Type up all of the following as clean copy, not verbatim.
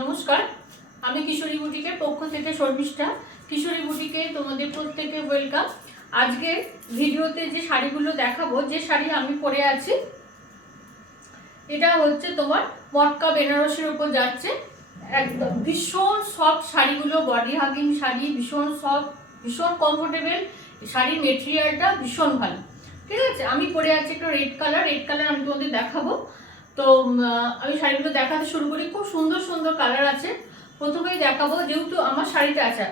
নমস্কার, আমি কিশোরী বুটিকের পক্ষ থেকে শর্মিষ্ঠা। কিশোরী বুটিকে তোমাদের প্রত্যেকে ওয়েলকাম। আজকে ভিডিওতে যে শাড়িগুলো দেখাবো, যে শাড়ি আমি পরে আছি, এটা হচ্ছে তোমার মটকা বেনারসির উপর যাচ্ছে। একদম ভীষণ সফট শাড়িগুলো, বডি হাগিং শাড়ি, ভীষণ সফট, ভীষণ কমফোর্টেবল। শাড়ির মেটেরিয়ালটা ভীষণ ভালো। ঠিক আছে, আমি পরে আছি একটা রেড কালার আমি তোমাদের দেখাবো। তো আমি শাড়িগুলো দেখাতে শুরু করি। খুব সুন্দর সুন্দর কালার আছে। প্রথমেই দেখাবো, যেহেতু আমার শাড়িটা আছে,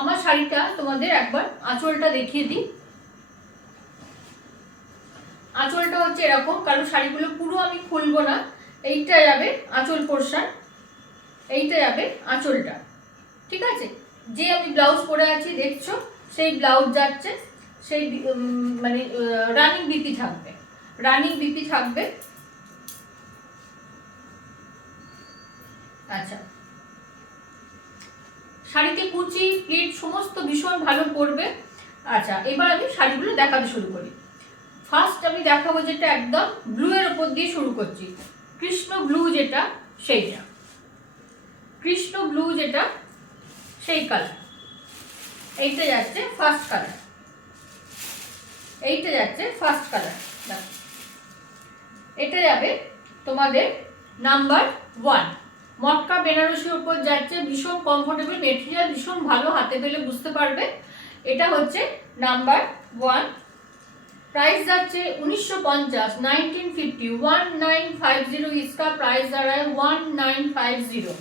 আমার শাড়িটা তোমাদের একবার আঁচলটা দেখিয়ে দিই। আঁচলটা হচ্ছে এরকম, কারণ শাড়িগুলো পুরো আমি খুলবো না। এইটা যাবে আঁচল পোর্শন, এইটা যাবে আঁচলটা। ঠিক আছে, যে আমি ব্লাউজ পরে আছি দেখছো, সেই ব্লাউজ যাচ্ছে, সেই মানে রানিং বিপি থাকবে, রানিং বিপি থাকবে। আচ্ছা, শাড়িতে কুচি প্লিট সমস্ত ভীষণ ভালো পড়বে। আচ্ছা, এবার আমি শাড়িগুলো দেখাতে শুরু করি। ফার্স্ট আমি দেখাবো যেটা একদম ব্লু এর উপর দিয়ে শুরু করছি। কৃষ্ণ ব্লু যেটা, সেইটা কৃষ্ণ ব্লু যেটা, সেই কালার। এইটা যাচ্ছে ফার্স্ট কালার, এইটা যাচ্ছে ফার্স্ট কালার। এটা যাবে তোমাদের নাম্বার 1। মটকা বেনারসির উপর যাচ্ছে, ভীষণ কমফোর্টেবল মেটেরিয়াল, ভীষণ ভালো, হাতে পেলে বুঝতে পারবে। এটা হচ্ছে নাম্বার 1। प्राइस যাচ্ছে 1950, 1950, 1950। इसका प्राइस आ रहा है 1950,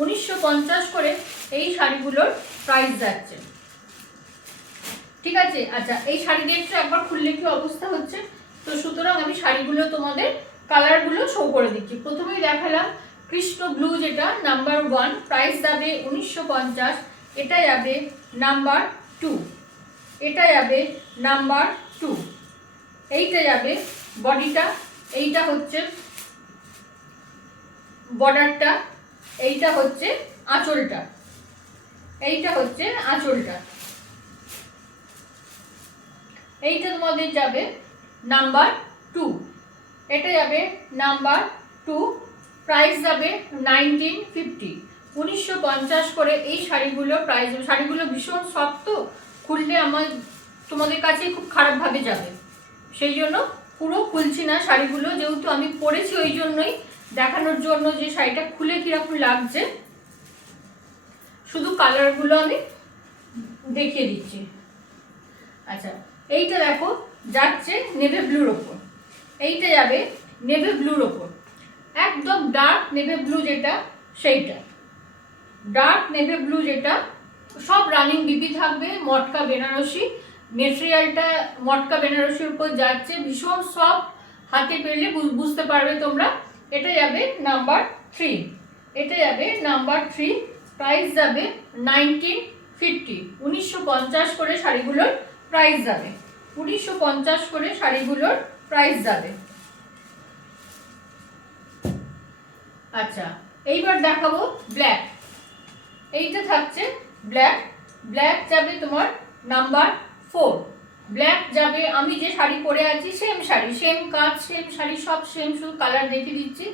1950 করে এই শাড়িগুলোর প্রাইস যাচ্ছে। ঠিক আছে, আচ্ছা, এই শাড়ি দেখছো একবার খুললে কি অবস্থা হচ্ছে। তো সুতরাং আমি শাড়িগুলো তোমাদের কালারগুলো শো করে দিচ্ছি। প্রথমেই দেখালাম কৃষ্ণ ব্লু যেটা নাম্বার 1, প্রাইস যাবে 1950। এটা যাবে নাম্বার 2, এটা যাবে নাম্বার 2। এইটা যাবে বডিটা, এইটা হচ্ছে বর্ডারটা, এইটা হচ্ছে আঁচলটা, এইটা হচ্ছে আঁচলটা। এইটা তোমাদের যাবে নাম্বার 2, এটা যাবে নাম্বার 2। প্রাইস যাবে 1950, 1950 করে এই শাড়িগুলো প্রাইস। শাড়িগুলো ভীষণ শক্ত, খুললে আমার তোমাদের কাছে খুব খারাপভাবে যাবে, সেই জন্য পুরো খুলছি না শাড়িগুলো, যেহেতু আমি পরেছি ওই জন্যই দেখানোর জন্য যে শাড়িটা খুলে কিরকম লাগছে। শুধু কালারগুলো আমি দেখিয়ে দিচ্ছি। আচ্ছা, এইটা দেখো যাচ্ছে নেভি ব্লুর ওপর, এইটা যাবে নেভি ব্লুর ওপর, একদম ডার্ক নেভি ব্লু যেটা, সেইটা ডার্ক নেভি ব্লু যেটা। সব রানিং বিপি থাকবে, মটকা বেনারসি মেটেরিয়ালটা মটকা বেনারসির উপর যাচ্ছে, ভীষণ সফট, হাতে পেলে বুঝতে পারবে তোমরা। এটা যাবে নাম্বার 3, এটা যাবে নাম্বার 3। প্রাইস যাবে 1950, 1950 করে শাড়িগুলোর প্রাইস যাবে, 1950 করে শাড়িগুলোর প্রাইস যাবে। আচ্ছা, এইবার দেখাবো ব্ল্যাক। এইটা থাকছে ব্ল্যাক, ব্ল্যাক যাবে তোমার নাম্বার 4। ব্ল্যাক যাবে, আমি যে শাড়ি পরে আছি সেম শাড়ি, সেম কাজ, সেম শাড়ি, সব সেম, শুধু কালার দেখিয়ে দিচ্ছি।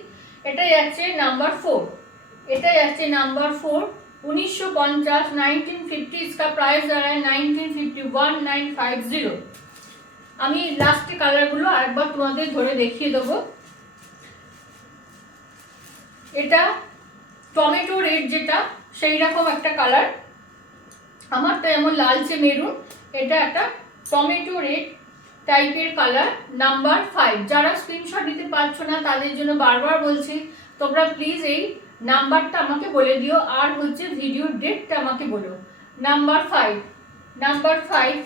এটা যাচ্ছে নাম্বার 4, এটা যাচ্ছে নাম্বার 4, 1950, 1950। इसका प्राइस आ रहा है 1950, 1950। আমি লাস্টে কালারগুলো আরেকবার তোমাদের ধরে দেখিয়ে দেবো। এটা টমেটো রেড যেটা, সেই রকম একটা কালার। আমারটা এমন লালচে মেরুন, এটা একটা টমেটো রেড টাইপের কালার, নাম্বার 5। যারা স্ক্রিনশট দিতে পারছো না তাদের জন্য বারবার বলছি, তোমরা প্লিজ এই নাম্বারটা আমাকে বলে দিও, আর হচ্ছে ভিডিওর ডেটটা আমাকে বলো। নাম্বার 5, নাম্বার 5,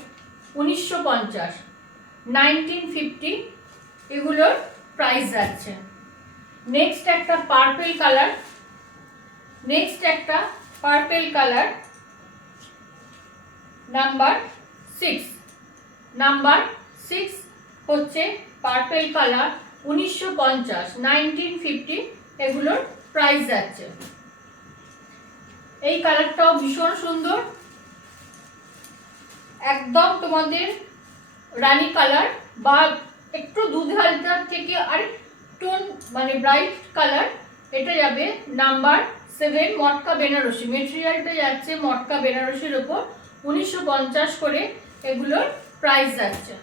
1950, 1950 এগুলোর প্রাইস যাচ্ছে। নেক্সট একটা পার্পল কালার, নেক্সট একটা পার্পল কালার, নাম্বার 6, নাম্বার 6 হচ্ছে পার্পল কালার, 1950, 1950 এগুলোর প্রাইস যাচ্ছে। এই কালারটাও ভীষণ সুন্দর, একদম তোমাদের রানী কালার বা একটু দুধ হালকার থেকে আর টোন মানে ব্রাইট কালার। এটা যাবে নাম্বার 7 মটকা বেনারসি, মেটেরিয়ালটা যাচ্ছে মটকা বেনারসির ওপর 1950 করে এগুলোর প্রাইস যাচ্ছে।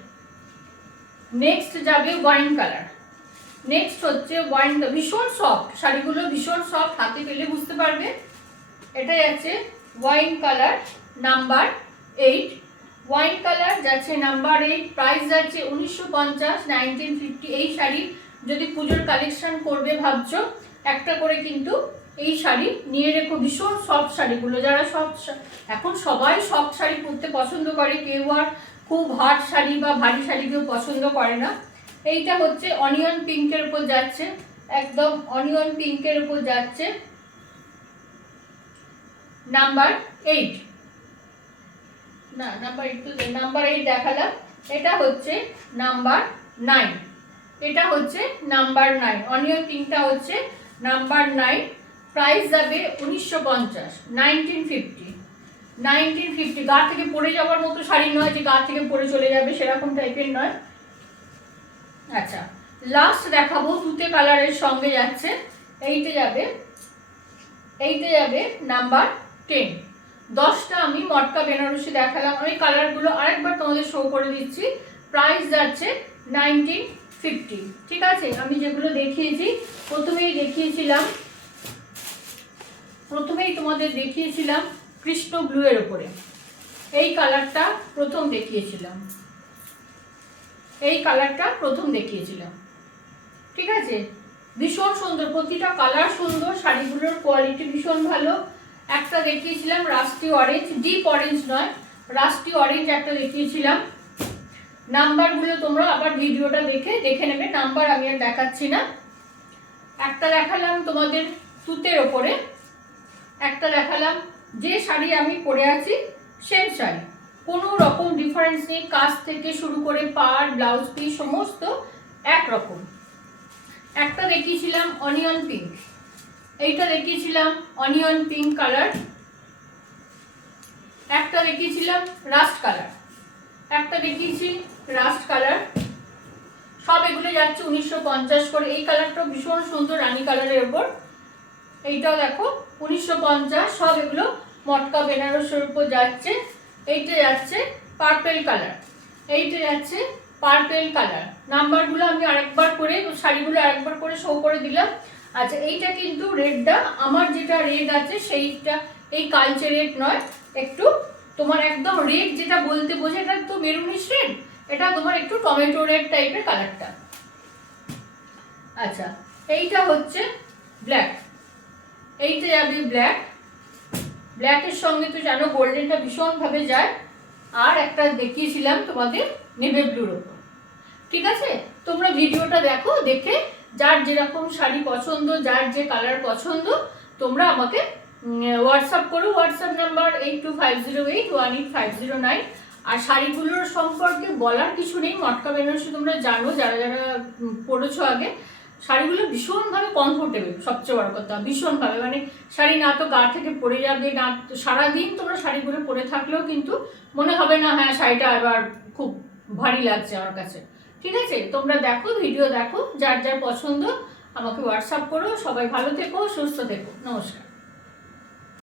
নেক্সট যাবে ওয়াইন কালার। নেক্সট হচ্ছে ওয়াইন, ভীষণ সফট শাড়িগুলো, ভীষণ সফট, হাতে পেলে বুঝতে পারবে। এটা যাচ্ছে wine colour number 8, wine colour যাচ্ছে নাম্বার 8, প্রাইস যাচ্ছে 1950, 1950। এই শাড়ি যদি পুজোর কালেকশন করবে ভাবছো, একটা করে কিন্তু এই শাড়ি নিয়ে রেখো। ভীষণ সফট শাড়িগুলো, যারা সফট, এখন সবাই সফট শাড়ি পরতে পছন্দ করে, কেউ আর খুব হার্ড শাড়ি বা ভারী শাড়ি কেউ পছন্দ করে না। এইটা হচ্ছে অনিয়ন পিঙ্কের উপর যাচ্ছে, একদম অনিয়ন পিঙ্কের উপর যাচ্ছে নাম্বার 8, না নাম্বার 8 তো নাম্বার 8 দেখালাম। এটা হচ্ছে নাম্বার 9, এটা হচ্ছে নাম্বার 9, অনিয়ন পিঙ্কটা হচ্ছে নাম্বার 9, প্রাইস যাবে 1950, 1950, 1950। গা থেকে পরে যাওয়ার মতো শাড়ি নয় যে গা থেকে পরে চলে যাবে, সেরকম টাইপের নয়। আচ্ছা, লাস্ট দেখাবো তুতে কালারের সঙ্গে যাচ্ছে, এইটা যাবে নাম্বার 10। 10টা আমি মটকা বেনারসি দেখালাম, আমি কালারগুলো আরেকবার তোমাদের শো করে দিচ্ছি। প্রাইস যাচ্ছে 1950। ঠিক আছে, আমি যেগুলো দেখিয়েছি, প্রথমেই তোমাদের দেখিয়েছিলাম কৃষ্ণ ব্লু এর উপরে, এই কালারটা প্রথম দেখিয়েছিলাম। ঠিক আছে, ভীষণ সুন্দর, প্রতিটা কালার সুন্দর, শাড়িগুলোর কোয়ালিটি ভীষণ ভালো। একটা দেখিয়েছিলাম রাস্টি অরেঞ্জ, ডিপ অরেঞ্জ নয়, রাস্টি অরেঞ্জ একটা দেখিয়েছিলাম। নাম্বারগুলো তোমরা আবার ভিডিওটা দেখে নেবে, নাম্বার আমি আর দেখাচ্ছি না। একটা দেখালাম তোমাদের তুতের ওপরে, একটা দেখালাম যে শাড়ি আমি পরে আছি সেম শাড়ি, কোনো রকম ডিফারেন্স নেই, কাজ থেকে শুরু করে পাড় ব্লাউজ পিস সমস্ত একরকম। একটা দেখিয়েছিলাম অনিয়ন পিঙ্ক, এইটা দেখিয়েছিলাম অনিয়ন পিঙ্ক কালার। একটা দেখিয়েছিলাম রাস্ট কালার, একটা দেখিয়েছি রাস্ট কালার। সব এগুলো যাচ্ছে 1950 করে। এই কালারটাও ভীষণ সুন্দর, রানী কালারের ওপর। এইটাও দেখো 1950, সব এগুলো মটকা বেনারসের উপর যাচ্ছে। এইটা যাচ্ছে পার্পেল কালার, এইটা যাচ্ছে পার্পেল কালার। নাম্বারগুলো আমি আরেকবার করে, শাড়িগুলো আরেকবার করে শো করে দিলাম। আচ্ছা, এইটা কিন্তু রেডটা, আমার যেটা রেড আছে সেইটা এই কালচে রেড নয়, একটু তোমার একদম রেড যেটা বলতে বোঝে, এটা তো মেরুনিশ রেড, এটা তোমার একটু টমেটো রেড টাইপের কালারটা। আচ্ছা, এইটা হচ্ছে ব্ল্যাক, এইটা যাবে ব্ল্যাক, ব্ল্যাকের সঙ্গে তো জানো গোল্ডেনটা ভীষণভাবে যায়। আর একটা দেখিয়েছিলাম তোমাদের নেভি ব্লুর ওপর। ঠিক আছে, তোমরা ভিডিওটা দেখো, দেখে যার যেরকম শাড়ি পছন্দ, যার যে কালার পছন্দ, তোমরা আমাকে হোয়াটসঅ্যাপ করো। WhatsApp number 8250818509। আর শাড়িগুলোর সম্পর্কে বলার কিছু নেই, মটকা বেনারসি তোমরা জানো, যারা যারা পড়েছো আগে, শাড়িগুলো ভীষণভাবে কমফোর্টেবল, সবচেয়ে বড় কথা ভীষণভাবে, মানে শাড়ি না তো গা থেকে পরে যাবে, না সারাদিন তোমরা শাড়িগুলো পরে থাকলেও কিন্তু মনে হবে না হ্যাঁ শাড়িটা এবার খুব ভারী লাগছে আমার কাছে। ঠিক আছে, তোমরা দেখো, ভিডিও দেখো, যার যার পছন্দ আমাকে হোয়াটসঅ্যাপ করো। সবাই ভালো থেকো, সুস্থ থেকো, নমস্কার।